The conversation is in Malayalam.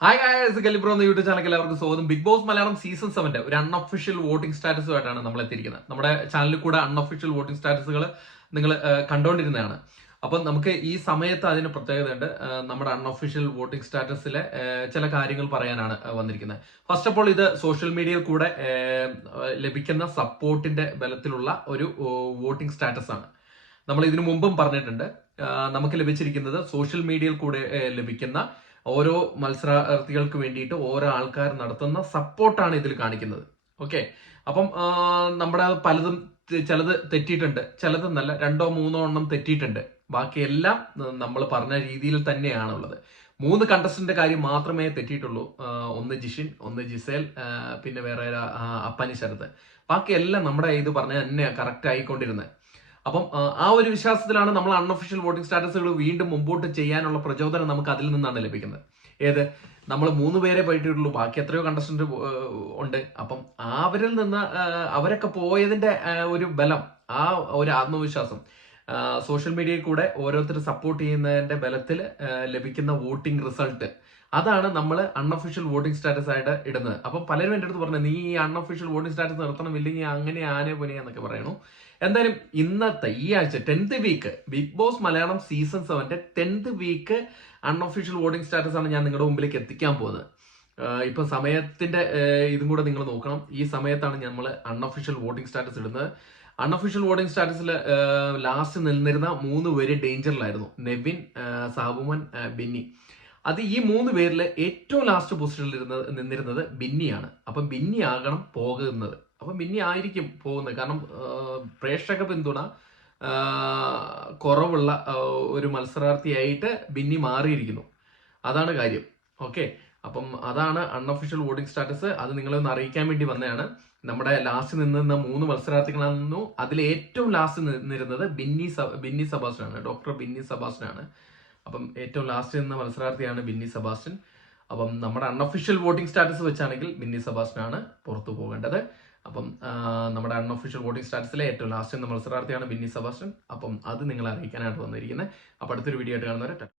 ഹായ് ഗായ്സ്, കലിബ്രോ എന്ന യൂട്യൂബ് ചാനൽ എല്ലാവർക്കും സ്വാഗതം. ബിഗ് ബോസ് മലയാളം സീസൺ 7 ഒരു അൺഒഫീഷ്യൽ വോട്ടിംഗ് സ്റ്റാറ്റസുമായിട്ടാണ് നമ്മൾ എത്തിയിരിക്കുന്നത്. നമ്മുടെ ചാനലിൽ കൂടെ അൺഒഫീഷ്യൽ വോട്ടിംഗ് സ്റ്റാറ്റസുകൾ നിങ്ങൾ കണ്ടുകൊണ്ടിരുന്നതാണ്. അപ്പം നമുക്ക് ഈ സമയത്ത് അതിന് പ്രത്യേകതയുണ്ട്. നമ്മുടെ അൺഒഫീഷ്യൽ വോട്ടിംഗ് സ്റ്റാറ്റസിലെ ചില കാര്യങ്ങൾ പറയാനാണ് വന്നിരിക്കുന്നത്. ഫസ്റ്റ് ഓഫ് ഓൾ, ഇത് സോഷ്യൽ മീഡിയയിൽ കൂടെ ലഭിക്കുന്ന സപ്പോർട്ടിന്റെ ബലത്തിലുള്ള ഒരു വോട്ടിംഗ് സ്റ്റാറ്റസ് ആണ്. നമ്മൾ ഇതിനു മുമ്പും പറഞ്ഞിട്ടുണ്ട്, നമുക്ക് ലഭിച്ചിരിക്കുന്നത് സോഷ്യൽ മീഡിയയിൽ കൂടെ ലഭിക്കുന്ന ഓരോ മത്സരാർത്ഥികൾക്ക് വേണ്ടിയിട്ട് ഓരോ ആൾക്കാർ നടത്തുന്ന സപ്പോർട്ടാണ് ഇതിൽ കാണിക്കുന്നത്. ഓക്കെ, അപ്പം നമ്മുടെ പലതും ചിലത് തെറ്റിയിട്ടുണ്ട്, ചിലത് നല്ല രണ്ടോ മൂന്നോ എണ്ണം തെറ്റിയിട്ടുണ്ട്. ബാക്കിയെല്ലാം നമ്മൾ പറഞ്ഞ രീതിയിൽ തന്നെയാണുള്ളത്. 3 കണ്ടസ്റ്റന്റിന്റെ കാര്യം മാത്രമേ തെറ്റിയിട്ടുള്ളൂ. ഒന്ന് ജിഷിൻ, ഒന്ന് ജിസേൽ, പിന്നെ വേറെ അപ്പനി ശരത്. ബാക്കിയെല്ലാം നമ്മുടെ ഇത് പറഞ്ഞ തന്നെ കറക്റ്റ് ആയിക്കൊണ്ടിരുന്നത്. അപ്പം ആ ഒരു വിശ്വാസത്തിലാണ് നമ്മൾ അൺഒഫീഷ്യൽ വോട്ടിംഗ് സ്റ്റാറ്റസുകൾ വീണ്ടും മുമ്പോട്ട് ചെയ്യാനുള്ള പ്രചോദനം നമുക്ക് അതിൽ നിന്നാണ് ലഭിക്കുന്നത്. ഏത്, നമ്മൾ 3 പേരെ പോയിട്ടുള്ളൂ, ബാക്കി എത്രയോ കണ്ടസ്റ്റന്റ് ഉണ്ട്. അപ്പം അവരിൽ നിന്ന് അവരൊക്കെ പോയതിന്റെ ഒരു ബലം, ആ ഒരു ആത്മവിശ്വാസം, സോഷ്യൽ മീഡിയയിൽ കൂടെ ഓരോരുത്തർ സപ്പോർട്ട് ചെയ്യുന്നതിന്റെ ബലത്തിൽ ലഭിക്കുന്ന വോട്ടിംഗ് റിസൾട്ട്, അതാണ് നമ്മൾ അൺഒഫീഷ്യൽ വോട്ടിംഗ് സ്റ്റാറ്റസ് ആയിട്ട് ഇടുന്നത്. അപ്പം പലരും എൻ്റെ അടുത്ത് പറഞ്ഞു, നീ ഈ അൺഒഫീഷ്യൽ വോട്ടിംഗ് സ്റ്റാറ്റസ് നിർത്തണമില്ലെങ്കിൽ അങ്ങനെ ആനെ പോനെ എന്നൊക്കെ പറയണു. എന്തായാലും ഇന്നത്തെ ഈ ആഴ്ച 10th week Bigg Boss Malayalam season 7 10th week unofficial voting status ആണ് ഞാൻ നിങ്ങളുടെ മുമ്പിലേക്ക് എത്തിക്കാൻ പോകുന്നത്. ഇപ്പൊ സമയത്തിന്റെ ഇതും കൂടെ നിങ്ങൾ നോക്കണം. ഈ സമയത്താണ് നമ്മൾ അൺഒഫീഷ്യൽ വോട്ടിംഗ് സ്റ്റാറ്റസ് ഇടുന്നത്. അൺഒഫീഷ്യൽ വോട്ടിംഗ് സ്റ്റാറ്റസിൽ ലാസ്റ്റ് നിന്നിരുന്ന 3 പേര് ഡേഞ്ചറിലായിരുന്നു. നെവിൻ, സാബുമൻ, ബിന്നി. അത് ഈ 3 പേരിൽ ഏറ്റവും ലാസ്റ്റ് പൊസിഷനിൽ നിന്നിരുന്നത് ബിന്നിയാണ്. അപ്പം ബിന്നി ആകണം പോകുന്നത്. അപ്പം ബിന്നി ആയിരിക്കും പോകുന്നത്. കാരണം പ്രേക്ഷക പിന്തുണ കുറവുള്ള ഒരു മത്സരാർത്ഥിയായിട്ട് ബിന്നി മാറിയിരിക്കുന്നു. അതാണ് കാര്യം. ഓക്കെ, അപ്പം അതാണ് അൺഒഫീഷ്യൽ വോട്ടിംഗ് സ്റ്റാറ്റസ്. അത് നിങ്ങളെ ഒന്ന് അറിയിക്കാൻ വേണ്ടി വന്നതാണ്. നമ്മുടെ ലാസ്റ്റ് നിന്ന 3 മത്സരാർത്ഥികളായിരുന്നു. അതിൽ ഏറ്റവും ലാസ്റ്റ് നിന്നിരുന്നത് ബിന്നി സെബാസ്റ്റ്യനാണ്, ഡോക്ടർ ബിന്നി സെബാസ്റ്റ്യനാണ്. അപ്പം ഏറ്റവും ലാസ്റ്റ് നിന്ന മത്സരാർത്ഥിയാണ് ബിന്നി സെബാസ്റ്റ്യൻ. അപ്പം നമ്മുടെ അൺഒഫീഷ്യൽ വോട്ടിംഗ് സ്റ്റാറ്റസ് വെച്ചാണെങ്കിൽ ബിന്നി സെബാസ്റ്റ്യനാണ് പുറത്തു പോകേണ്ടത്. അപ്പം നമ്മുടെ അൺഒഫീഷ്യൽ വോട്ടിംഗ് സ്റ്റാറ്റസിലെ ഏറ്റവും ലാസ്റ്റ് എന്ന മത്സരാർത്ഥിയാണ് ബിന്നി സെബാസ്റ്റ്യൻ. അപ്പം അത് നിങ്ങളെ അറിയിക്കാനായിട്ട് വന്നിരിക്കുന്നത്. അപ്പം അടുത്തൊരു വീഡിയോ ആയിട്ട് കാണുന്നവരെ